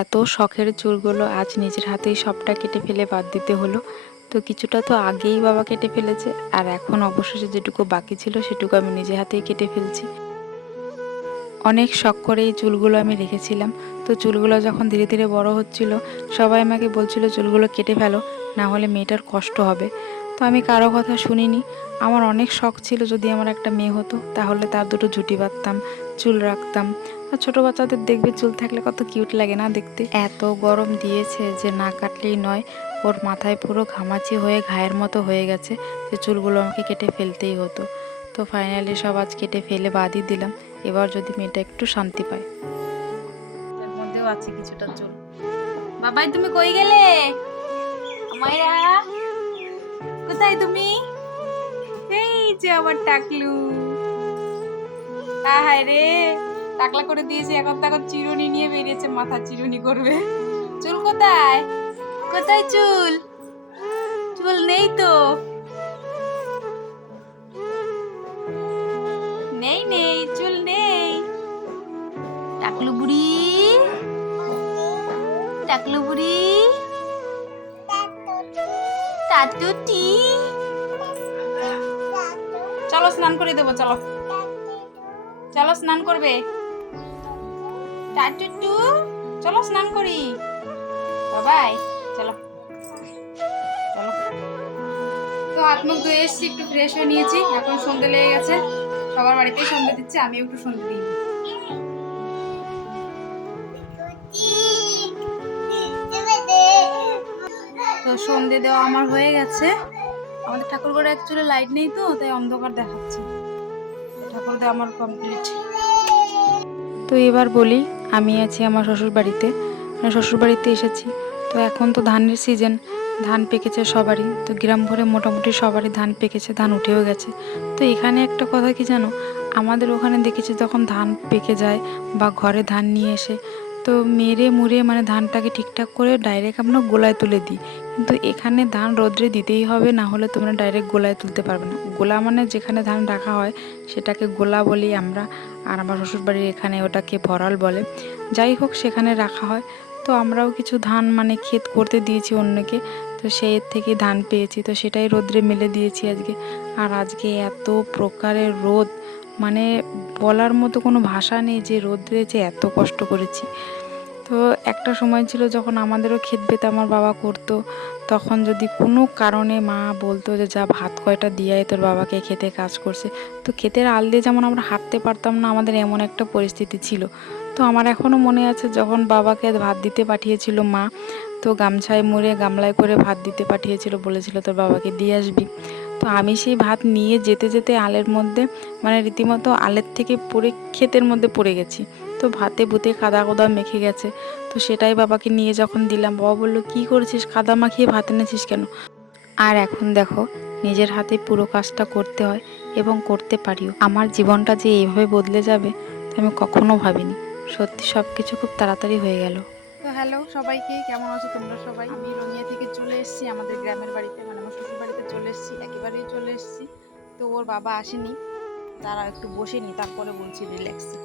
এত শখের চুলগুলো আজ নিজের হাতেই সবটা কেটে ফেলে বাদ দিতে হলো। তো কিছুটা তো আগেই বাবা কেটে ফেলেছে, আর এখন অবশেষে যেটুকু বাকি ছিল সেটুকু আমি নিজে হাতেই কেটে ফেলছি। অনেক শখ করে এই চুলগুলো আমি রেখেছিলাম। তো চুলগুলো যখন ধীরে ধীরে বড় হচ্ছিল, সবাই আমাকে বলছিল চুলগুলো কেটে ফেলো, না হলে মেয়েটার কষ্ট হবে। তো আমি কারো কথা শুনিনি। আমার অনেক শখ ছিল যদি আমার একটা মেয়ে হতো তাহলে তার দুটো ঝুঁটি বাঁধতাম, চুল রাখতাম। আর ছোটো বাচ্চাদের দেখবে চুল থাকলে কত কিউট লাগে না দেখতে। এত গরম দিয়েছে যে না কাটলেই নয়। ওর মাথায় পুরো ঘামাচি হয়ে ঘায়ের মতো হয়ে গেছে, যে চুলগুলো আমাকে কেটে ফেলতেই হতো। তো ফাইনালি সব আজ কেটে ফেলে বাদই দিলাম। এবার যদি মেয়েটা একটু শান্তি পায়। এর মধ্যেও আছে কিছুটা চুল। বাবাই তুমি কই গেলে? মাইরা কোথায় তুমি? এই যে আমার টাকলু। হায় রে, টাকলা করে দিয়েছে, এখন তো এখন চিরুনি নিয়ে বেরিয়েছে, মাথা চিরুনি করবে। চুল কোথায়? কোথায় চুল? চুল নেই তো, নেই নেই চুল নেই। টাকলু বুড়ি, টাকলু বুড়ি, টাটুটি। চলো স্নান করে দেবো, চলো চলো স্নান করবে। টাটুটু, চলো স্নান করি। বাবাই চলো চলো। তো হাত মুখ ধুয়ে এসেছি, একটু ফ্রেশ হয়ে নিয়েছি। এখন সন্ধ্যে লেগে গেছে, সবার বাড়িতেই সন্ধ্যে দিচ্ছে, আমি একটু সন্ধ্যে দিই। তো সন্ধ্যে দেওয়া আমার হয়ে গেছে। আমাদের ঠাকুর ঘরে অ্যাকচুয়ালি লাইট নেই, তো তাই অন্ধকার দেখাচ্ছে। ঠাকুর দেওয়া আমার কমপ্লিট। তো এবার বলি, আমি আছি আমার শ্বশুর বাড়িতে, মানে শ্বশুর বাড়িতে এসেছি। তো এখন তো ধানের সিজন, ধান পেকেছে সবারই। তো গ্রাম ভরে মোটামুটি সবারই ধান পেকেছে, ধান উঠেও গেছে। তো এখানে একটা কথা কি জানো, আমাদের ওখানে দেখেছি যখন ধান পেকে যায় বা ঘরে ধান নিয়ে এসে, তো মেরে মুড়ে মানে ধানটাকে ঠিকঠাক করে ডাইরেক্ট আমরা গোলায় তুলে দিই। কিন্তু এখানে ধান রোদ্রে দিতেই হবে, না হলে তোমরা ডাইরেক্ট গোলায় তুলতে পারবে না। গোলা মানে যেখানে ধান রাখা হয় সেটাকে গোলা বলি আমরা, আর আমার শ্বশুরবাড়ির এখানে ওটাকে ভরাল বলে। যাই হোক, সেখানে রাখা হয়। তো আমরাও কিছু ধান মানে ক্ষেত করতে দিয়েছি অন্যকে, তো সেই থেকে ধান পেয়েছি, তো সেটাই রোদ্রে মেলে দিয়েছি আজকে। আর আজকে এত প্রকারের রোদ, মানে বলার মতো কোনো ভাষা নেই যে রোদ্রে যে এত কষ্ট করেছি। তো একটা সময় ছিল যখন আমাদেরও ক্ষেত বেতে আমার বাবা করতো, তখন যদি কোনো কারণে মা বলতো যে যা ভাত কয়টা দিয়ে তোর বাবাকে খেতে কাজ করছে, তো ক্ষেতের আল দিয়ে যেমন আমরা হাঁটতে পারতাম না, আমাদের এমন একটা পরিস্থিতি ছিল। তো আমার এখনও মনে আছে যখন বাবাকে ভাত দিতে পাঠিয়েছিল মা, তো গামছায় মুড়ে গামলায় করে ভাত দিতে পাঠিয়েছিল, বলেছিল তোর বাবাকে দিয়ে আসবি। তো আমি সেই ভাত নিয়ে যেতে যেতে আলের মধ্যে, মানে রীতিমতো আলের থেকে পড়ে ক্ষেতের মধ্যে পড়ে গেছি। তো ভাতে ভুতে কাদা কোদা মেখে গেছে। তো সেটাই বাবাকে নিয়ে যখন দিলাম, বাবা বললো কী করেছিস, কাদা মাখিয়ে ভাত এনেছিস কেন? আর এখন দেখো, নিজের হাতে পুরো কাজটা করতে হয় এবং করতে পারিও। আমার জীবনটা যে এইভাবে বদলে যাবে তা আমি কখনো ভাবিনি। সত্যি সব কিছু খুব তাড়াতাড়ি হয়ে গেল। তো হ্যালো সবাইকে, কেমন আছো তোমরা সবাই? আমি রঙিয়া থেকে চলে এসেছি আমাদের গ্রামের বাড়িতে, মানে আমার শ্বশুর বাড়িতে চলে এসেছি, একেবারেই চলে এসেছি। তো ওর বাবা আসেনি, তারা একটু বসেনি, তারপরে বলছি রিল্যাক্সে।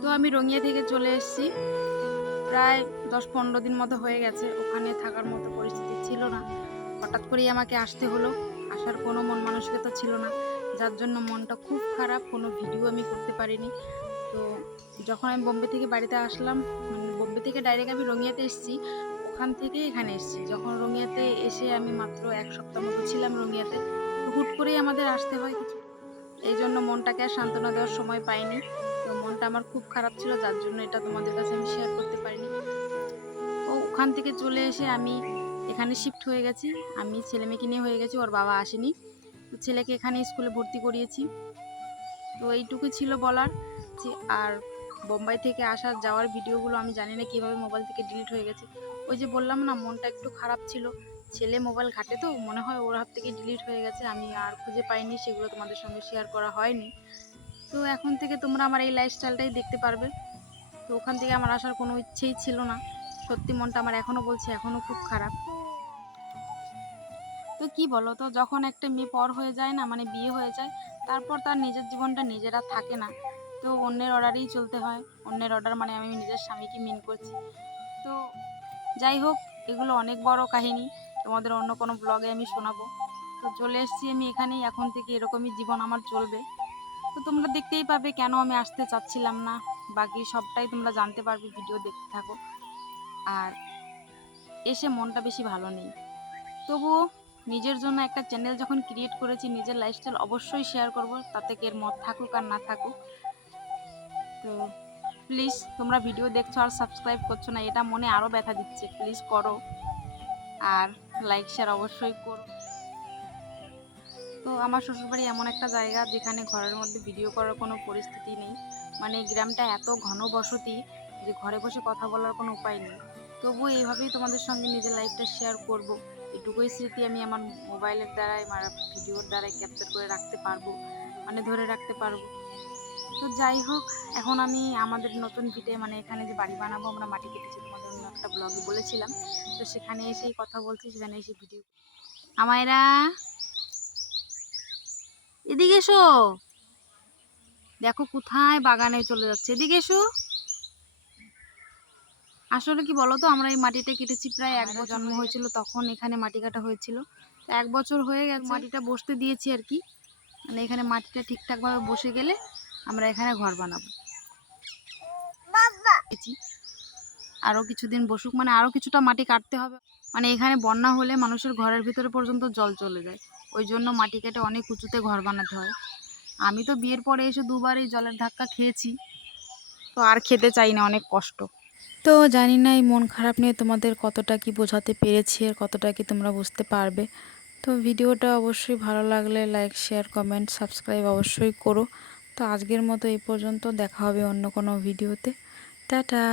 তো আমি রঙিয়া থেকে চলে এসেছি, প্রায় 10-15 দিন মতো হয়ে গেছে। ওখানে থাকার মতো পরিস্থিতি ছিল না, হঠাৎ করেই আমাকে আসতে হলো। আসার কোনো মন মানসিকতা ছিল না, যার জন্য মনটা খুব খারাপ, কোনো ভিডিও আমি করতে পারিনি। তো যখন আমি বোম্বে থেকে বাড়িতে আসলাম, মানে বোম্বে থেকে ডাইরেক্ট আমি রঙিয়াতে এসেছি, ওখান থেকে এখানে এসেছি। যখন রঙিয়াতে এসে আমি মাত্র 1 সপ্তাহ মতো ছিলাম রঙিয়াতে, তো হুট করেই আমাদের আসতে হয় কিছু, এই জন্য মনটাকে আর সান্ত্বনা দেওয়ার সময় পাইনি। তো মনটা আমার খুব খারাপ ছিল, যার জন্য এটা তোমাদের কাছে আমি শেয়ার করতে পারিনি। তো ওখান থেকে চলে এসে আমি এখানে শিফট হয়ে গেছি। আমি ছেলে মেয়েকে নিয়ে হয়ে গেছি, ওর বাবা আসেনি। তো ছেলেকে এখানে স্কুলে ভর্তি করিয়েছি। তো এইটুকু ছিল বলার। যে আর বোম্বাই থেকে আসা যাওয়ার ভিডিওগুলো আমি জানি না কীভাবে মোবাইল থেকে ডিলিট হয়ে গেছে। ওই যে বললাম না, মনটা একটু খারাপ ছিল। ছেলে মোবাইল ঘাটে, তো মনে হয় ওর হাত থেকে ডিলিট হয়ে গেছে, আমি আর খুঁজে পাইনি, সেগুলো তোমাদের সঙ্গে শেয়ার করা হয়নি। তো এখন থেকে তোমরা আমার এই লাইফস্টাইলটাই দেখতে পারবে। তো ওখান থেকে আমার আসার কোনো ইচ্ছেই ছিল না। সত্যি মনটা আমার এখনও বলছে, এখনও খুব খারাপ। তো কি বলো তো, যখন একটা মেয়ে পর হয়ে যায় না, মানে বিয়ে হয়ে যায়, তারপর তার নিজের জীবনটা নিজেরা থাকে না, তো অন্যের অর্ডারেই চলতে হয়। অন্যের অর্ডার মানে আমি নিজের স্বামীকে মিন করছি। তো যাই হোক, এগুলো অনেক বড় কাহিনী, তোমাদের অন্য কোনো ব্লগে আমি শোনাবো। তো চলে এসেছি আমি এখানেই, এখন থেকে এরকমই জীবন আমার চলবে। তো তোমরা দেখতেই পাবে কেন আমি আসতে চাচ্ছিলাম না, বাকি সবটাই তোমরা জানতে পারবে, ভিডিও দেখতে থাকো। আর এসে মনটা বেশি ভালো নেই, তবুও নিজের জন্য একটা চ্যানেল যখন ক্রিয়েট করেছি, নিজের লাইফস্টাইল অবশ্যই শেয়ার করব, তাতে এর মত থাকুক আর না থাকুক। তো প্লিজ, তোমরা ভিডিও দেখছো আর সাবস্ক্রাইব করছো না, এটা মনে আরও ব্যথা দিচ্ছে, প্লিজ করো। আর লাইক শেয়ার অবশ্যই করো। তো আমার শ্বশুরবাড়ি এমন একটা জায়গা যেখানে ঘরের মধ্যে ভিডিও করার কোনো পরিস্থিতি নেই, মানে গ্রামটা এত ঘনবসতি যে ঘরে বসে কথা বলার কোনো উপায় নেই। তবুও এইভাবেই তোমাদের সঙ্গে নিজের লাইফটা শেয়ার করব, এটুকুই স্মৃতি আমি আমার মোবাইলের দ্বারাই, ভিডিওর দ্বারাই ক্যাপচার করে রাখতে পারবো, মানে ধরে রাখতে পারবো। তো যাই হোক, এখন আমি আমাদের নতুন ভিটে, মানে এখানে যে বাড়ি বানাবো, আমরা মাটি কেটেছি, তোমাদের অন্য একটা ব্লগে বলেছিলাম, তো সেখানে এসেই কথা বলছি, সেখানে এসে ভিডিও। আমায়রা এদিকে এসো, দেখো কোথায় বাগানে চলে যাচ্ছে, এদিকে এসো। আসলে কি বলতো, আমরা এই মাটিটা কেটেছি প্রায় 1 বছর জন্ম হয়েছিল, তখন এখানে মাটি কাটা হয়েছিল। 1 বছর হয়ে গেছে, মাটিটা বসতে দিয়েছি আর কি, মানে এখানে মাটিটা ঠিকঠাকভাবে বসে গেলে আমরা এখানে ঘর বানাবো। আরও কিছুদিন বসুক, মানে আরও কিছুটা মাটি কাটতে হবে, মানে এখানে বন্যা হলে মানুষের ঘরের ভিতরে পর্যন্ত জল চলে যায়, ওই জন্য মাটি কেটে অনেক উঁচুতে ঘর বানাতে হয়। আমি তো বিয়ের পরে এসে 2বার এই জলের ধাক্কা খেয়েছি, তো আর খেতে চাই না, অনেক কষ্ট। তো জানি না এই মন খারাপ নিয়ে তোমাদের কতটা কি বোঝাতে পেরেছি আর কতটা কি তোমরা বুঝতে পারবে। তো ভিডিওটা অবশ্যই ভালো লাগলে লাইক শেয়ার কমেন্ট সাবস্ক্রাইব অবশ্যই করো। তো আজকের মতো এই পর্যন্ত, দেখা হবে অন্য কোনো ভিডিওতে। টাটা।